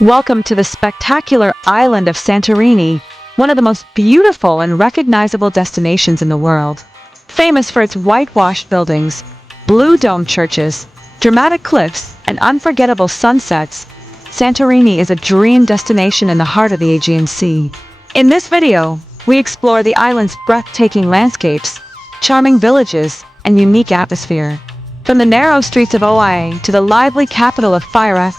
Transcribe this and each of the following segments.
Welcome to the spectacular island of Santorini, one of the most beautiful and recognizable destinations in the world. Famous for its whitewashed buildings, blue dome churches, dramatic cliffs, and unforgettable sunsets, Santorini is a dream destination in the heart of the Aegean Sea. In this video, we explore the island's breathtaking landscapes, charming villages, and unique atmosphere. From the narrow streets of Oia to the lively capital of Fira,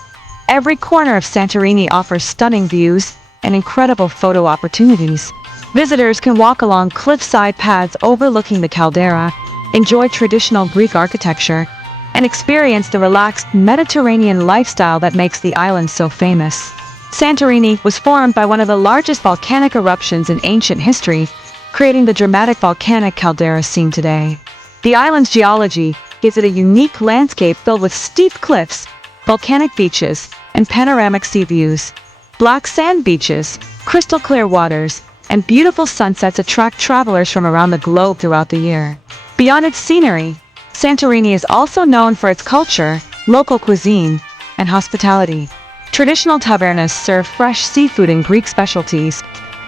every corner of Santorini offers stunning views and incredible photo opportunities. Visitors can walk along cliffside paths overlooking the caldera, enjoy traditional Greek architecture, and experience the relaxed Mediterranean lifestyle that makes the island so famous. Santorini was formed by one of the largest volcanic eruptions in ancient history, creating the dramatic volcanic caldera seen today. The island's geology gives it a unique landscape filled with steep cliffs, volcanic beaches, and panoramic sea views. Black sand beaches, crystal clear waters, and beautiful sunsets attract travelers from around the globe throughout the year. Beyond its scenery, Santorini is also known for its culture, local cuisine, and hospitality. Traditional tavernas serve fresh seafood and Greek specialties,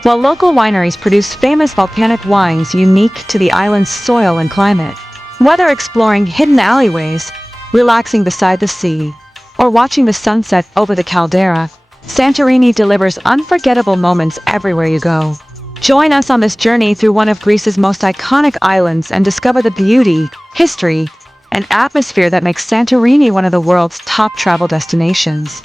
while local wineries produce famous volcanic wines unique to the island's soil and climate. Whether exploring hidden alleyways, relaxing beside the sea, or watching the sunset over the caldera, Santorini delivers unforgettable moments everywhere you go. Join us on this journey through one of Greece's most iconic islands and discover the beauty, history, and atmosphere that makes Santorini one of the world's top travel destinations.